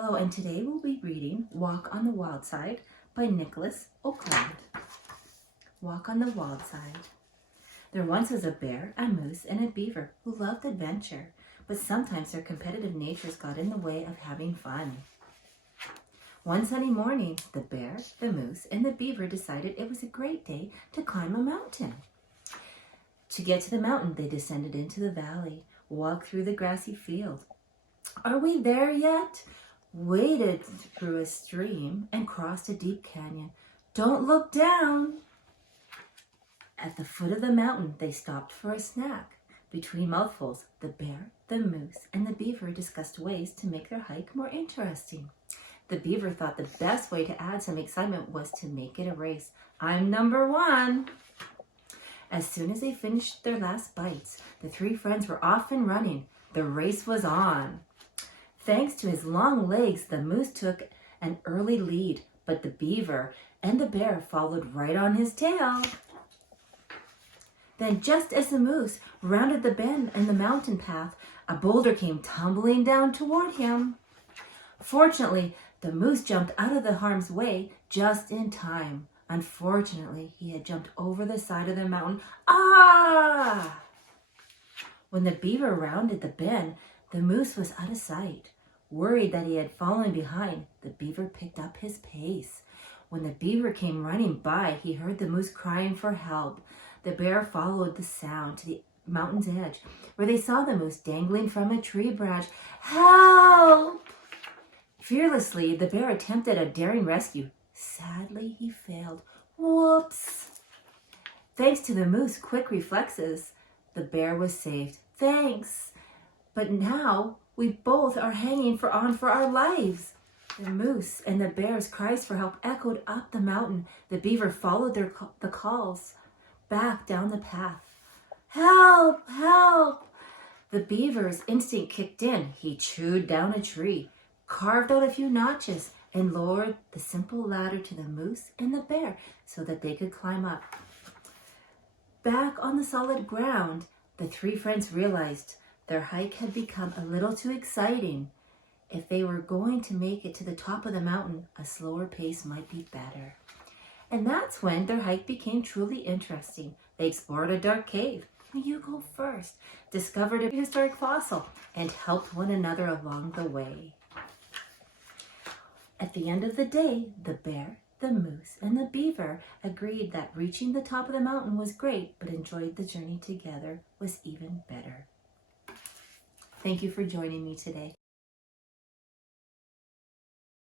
Hello, and today we'll be reading Walk on the Wild Side by Nicholas Oakland. Walk on the Wild Side. There once was a bear, a moose, and a beaver who loved adventure, but sometimes their competitive natures got in the way of having fun. One sunny morning, the bear, the moose, and the beaver decided it was a great day to climb a mountain. To get to the mountain, they descended into the valley, walked through the grassy field. "Are we there yet?" Waded through a stream and crossed a deep canyon. "Don't look down." At the foot of the mountain, they stopped for a snack. Between mouthfuls, the bear, the moose, and the beaver discussed ways to make their hike more interesting. The beaver thought the best way to add some excitement was to make it a race. "I'm number one." As soon as they finished their last bites, the three friends were off and running. The race was on. Thanks to his long legs, the moose took an early lead, but the beaver and the bear followed right on his tail. Then, just as the moose rounded the bend in the mountain path, a boulder came tumbling down toward him. Fortunately, the moose jumped out of the harm's way just in time. Unfortunately, he had jumped over the side of the mountain. Ah! When the beaver rounded the bend, the moose was out of sight. Worried that he had fallen behind, the beaver picked up his pace. When the beaver came running by, he heard the moose crying for help. The bear followed the sound to the mountain's edge, where they saw the moose dangling from a tree branch. "Help!" Fearlessly, the bear attempted a daring rescue. Sadly, he failed. Whoops! Thanks to the moose's quick reflexes, the bear was saved. "Thanks! But now we both are hanging on for our lives." The moose and the bear's cries for help echoed up the mountain. The beaver followed the calls back down the path. "Help! Help!" The beaver's instinct kicked in. He chewed down a tree, carved out a few notches, and lowered the simple ladder to the moose and the bear so that they could climb up. Back on the solid ground, the three friends realized their hike had become a little too exciting. If they were going to make it to the top of the mountain, a slower pace might be better. And that's when their hike became truly interesting. They explored a dark cave. "You go first," discovered a historic fossil, and helped one another along the way. At the end of the day, the bear, the moose, and the beaver agreed that reaching the top of the mountain was great, but enjoyed the journey together was even better. Thank you for joining me today.